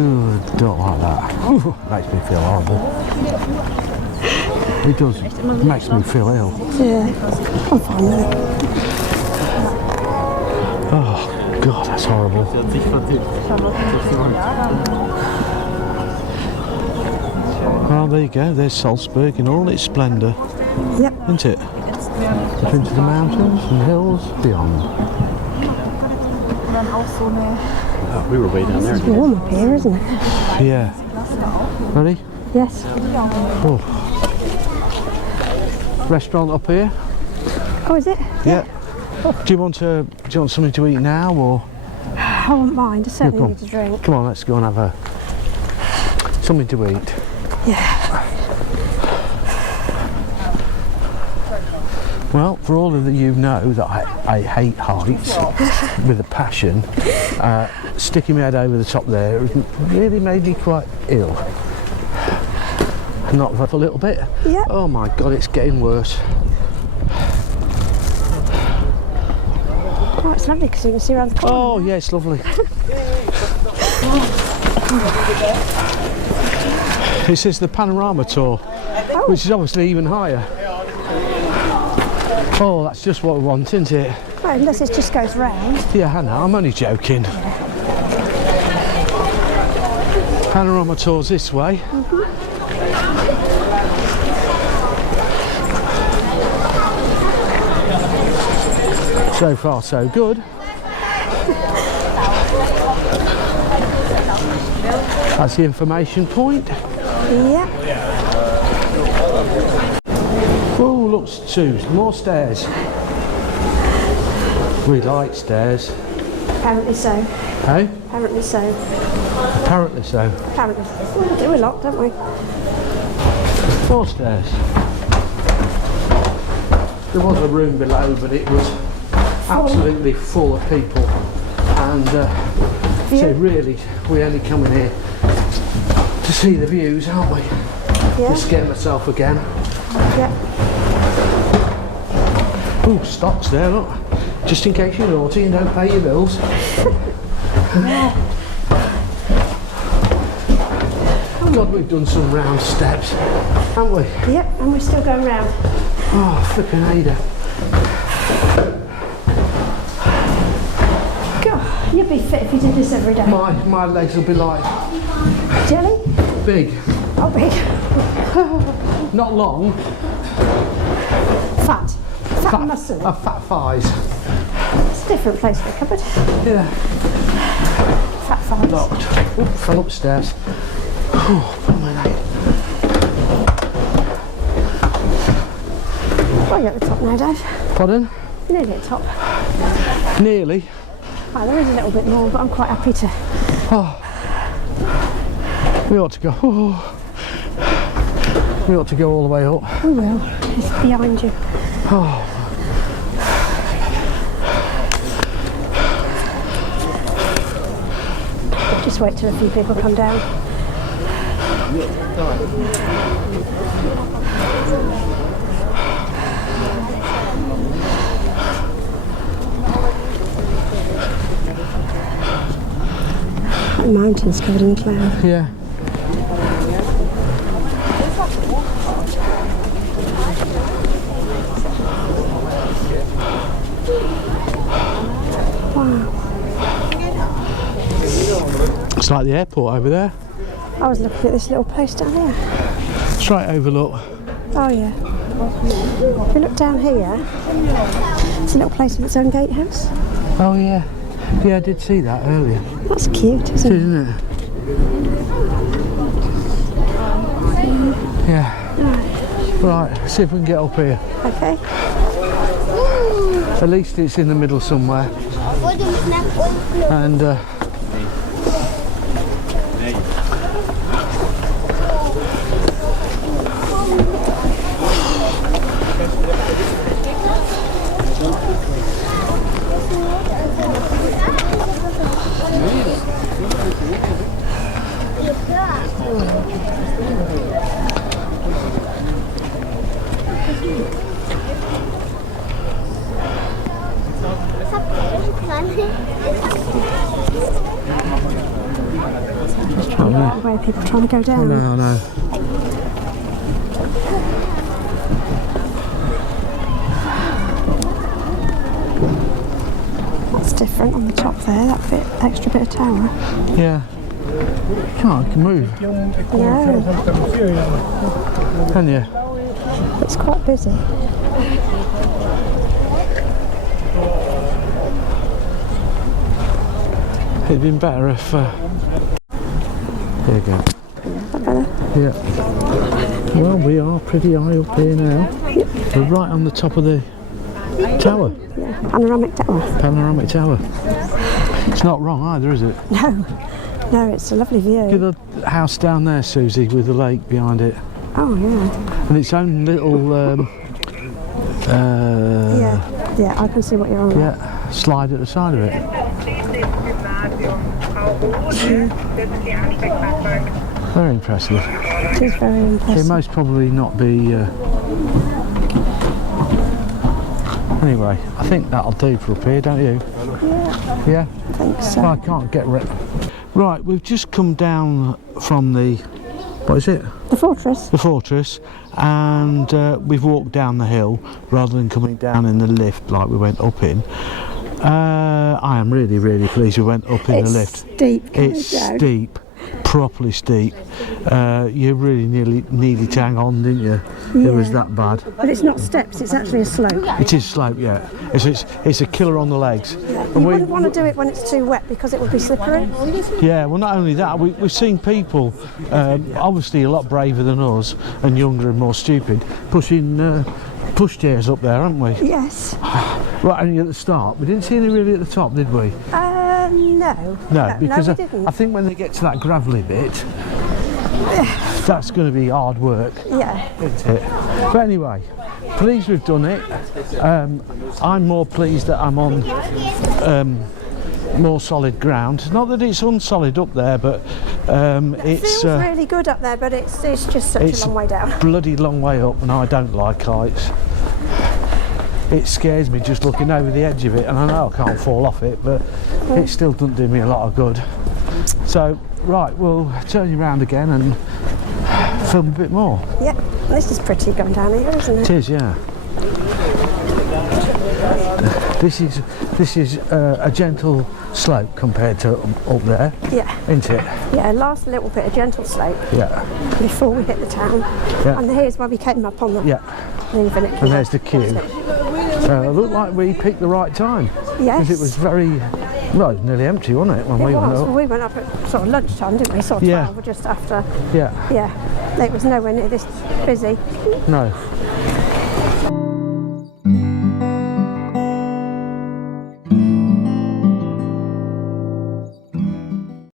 Ooh, don't like that. Ooh, makes me feel horrible. It does. It makes me feel ill. Yeah, I'm fine now. Oh, God, that's horrible. Well, there you go. There's Salzburg in all its splendour. Yep. Isn't it? Up into the mountains and hills beyond. We were way down there. It's warm up here, isn't it? Yeah. Ready? Yes. Oh. Restaurant up here? Oh, is it? Yeah. Do you want something to eat now, or? I won't mind. I certainly Come need a drink. Come on, let's go and have something to eat. Yeah. Well, for all of you know that I hate heights with a passion, sticking my head over the top there really made me quite ill. Not for a little bit. Yeah. Oh my God, it's getting worse. Oh, it's lovely because you can see around the corner. Oh yeah, it's lovely. This is the panorama tour, which is obviously even higher. Oh, that's just what we want, isn't it? Well, unless it just goes round. Yeah, I know, I'm only joking. Panorama tours this way. So far, so good. That's the information point. Yeah. Oh, looks two more stairs. We like stairs. Apparently so. Hey? Apparently so. Apparently so. Apparently. Well, we do a lot, don't we? More stairs. There was a room below, but it was absolutely full of people. And so really, we're only coming here to see the views, aren't we? Yeah. Just scare myself again. Yeah. Oh, stocks there, look. Just in case you're naughty and don't pay your bills. Oh God, we've done some round steps, haven't we? Yep, and we're still going round. Oh, flipping Ada. God, you'd be fit if you did this every day. My legs will be like Jelly? big. Oh, big. Not long. Fat. Fat muscle. Fat thighs. It's a different place for a cupboard. Yeah. Fat thighs. Locked. Oh, fell upstairs. Oh, my leg. Well, you're at the top now, Dave. Pardon? You're nearly at the top. Nearly. Oh, there is a little bit more, but I'm quite happy to. Oh. We ought to go. Oh. We ought to go all the way up. We will. It's behind you. Oh. Just wait till a few people come down. The mountains covered in cloud. Yeah. Wow. It's like the airport over there. I was looking at this little place down here. It's right overlook. Oh yeah. If you look down here, it's a little place with its own gatehouse. Oh yeah. Yeah, I did see that earlier. That's cute, isn't it? Isn't it? Yeah. Right, see if we can get up here. Okay. At least it's in the middle somewhere. And Where people trying to go down. No, no. That's different on the top there, that bit, extra bit of tower. Yeah. Can't, I can move. No, Can you? it's quite busy. It'd been better if... There you go. Yeah. Well, we are pretty high up here now. We're right on the top of the tower. Yeah, panoramic tower. Panoramic tower. It's not wrong either, is it? No, it's a lovely view. Look at the house down there, Susie, with the lake behind it. Oh, yeah. And its own little... Yeah, I can see what you're on about. Yeah, slide at the side of it. Very impressive. It is very It impressive. most probably not be... Anyway, I think that'll do for up here, don't you? Yeah, Yeah? I think so. Well, I can't get rid. Right, we've just come down from the... What is it? The fortress. The fortress, and we've walked down the hill rather than coming down in the lift like we went up in. I am really, really pleased we went up in the lift. Steep. It's steep, properly steep. You really nearly to hang on, didn't you? It was that bad. But it's not steps, it's actually a slope. It is slope, yeah. It's a killer on the legs. Yeah. And You wouldn't want to do it when it's too wet because it would be slippery. Yeah, well, not only that, we've seen people, obviously a lot braver than us and younger and more stupid, pushing pushchairs up there, haven't we? Yes. Right, only at the start. We didn't see any really at the top, did we? No. No, because we didn't. I think when they get to that gravelly bit, that's going to be hard work, Yeah. isn't it? But anyway, pleased we've done it. I'm more pleased that I'm on more solid ground. Not that it's unsolid up there, but It it's feels really good up there, but it's just such a long way down. bloody long way up, and I don't like heights. It scares me just looking over the edge of it, and I know I can't fall off it, but it still doesn't do me a lot of good. So, right, we'll turn you around again and film a bit more. Yeah, this is pretty going down here, isn't it? It is, yeah. This is a gentle slope compared to up there, Yeah. isn't it? Yeah, last little bit of gentle slope Yeah, before we hit the town. Yeah. And here's where we came up on the yeah. infinite. And there's the queue. It looked like we picked the right time. Yes. Because it was very, well, it was nearly empty, wasn't it, when we went Well, up? we went up at sort of lunchtime, didn't we? Sort of Yeah. 12 or just after. Yeah, Yeah, it was nowhere near this busy. no.